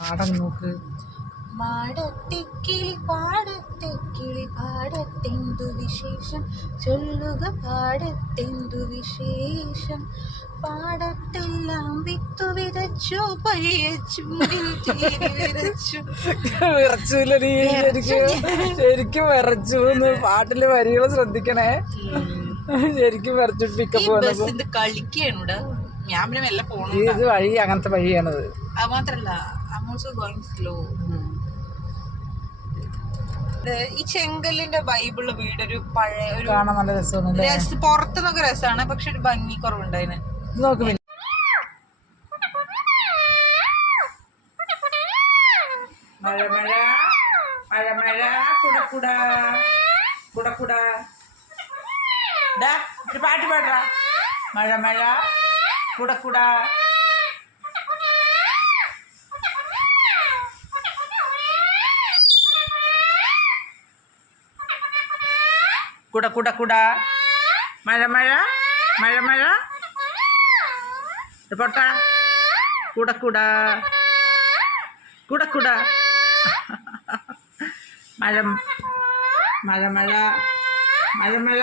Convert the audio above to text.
പാടം നോക്ക്. പാടത്തെ കിളി പാടത്തെ കിളി പാടത്തെന്തു വിശേഷം? ചൊല്ലുക പാടത്തെന്തു വിശേഷം? പാടത്തെല്ലാം വിത്തു വിതച്ചു പഴയ ചൂടിൽ വിതച്ചു. വിറച്ചൂലടി ശരിക്കും വിറച്ചു. പാട്ടിലെ വരികൾ ശ്രദ്ധിക്കണേ. ശരിക്കും വിറച്ചു പിക്കപ്പ് കളിക്കാണ് ഇത് വഴി അങ്ങനത്തെ വഴിയാണത്. അത് മാത്രല്ല ഐ ഓൾസോ ഗോയിങ് സ്ലോ ഈ ചെങ്കല്ലിന്റെ ബൈബിള് വീടൊരു പഴയ ഒരു കാണാൻ നല്ല രസമൊന്നുമില്ലേ രസ പുറത്തുനിന്നൊക്കെ രസമാണ് പക്ഷെ ഒരു ഭംഗി കുറവുണ്ട് അതിന് ഇത് നോക്ക് പിന്നെ മഴ മഴ മഴ മഴ കുട കുട കുട കുട ഡാ ഒരു പാട്ട് പാടാ മഴ മഴ കുട కుడ కుడ కుడ. మర మర మర మర పొట్ట కుడ కుడ. కుడ కుడ. మర మర మర మర